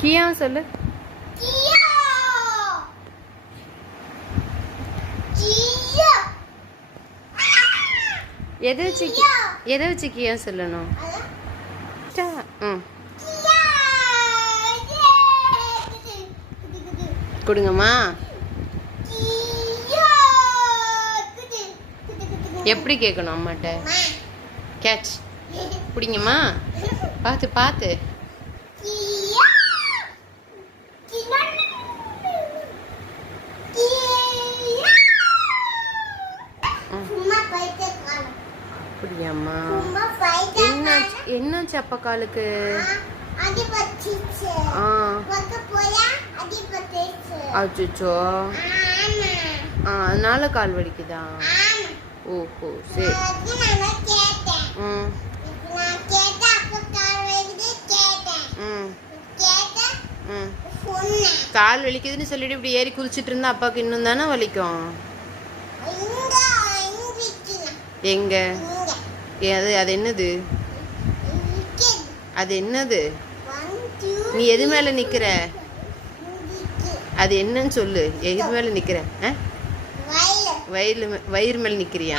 கியா சொல்லு. எதை வச்சு கியா சொல்லணும்? கொடுங்கம்மா. எப்படி கேட்கணும் அம்மாட்ட? கேட்ச் பிடிங்கம்மா. பார்த்து பார்த்து. அப்படியாம்மா? என்னாச்சு அப்பா காலுக்கு? அச்சோ, அதனால கால் வலிக்குதா? ஓஹோ, சரி. கால் வலிக்குதுன்னு சொல்லிட்டு இப்படி ஏறி குதிச்சுட்டு இருந்தா அப்பாவுக்கு இன்னும் தானே வலிக்கும். எங்க? அது என்னது? அது என்னது? நீ எது மேல நிக்கிற? அது என்னன்னு சொல்லு. எது மேல நிக்கிற? வயிறு மேல நிக்கிறியா?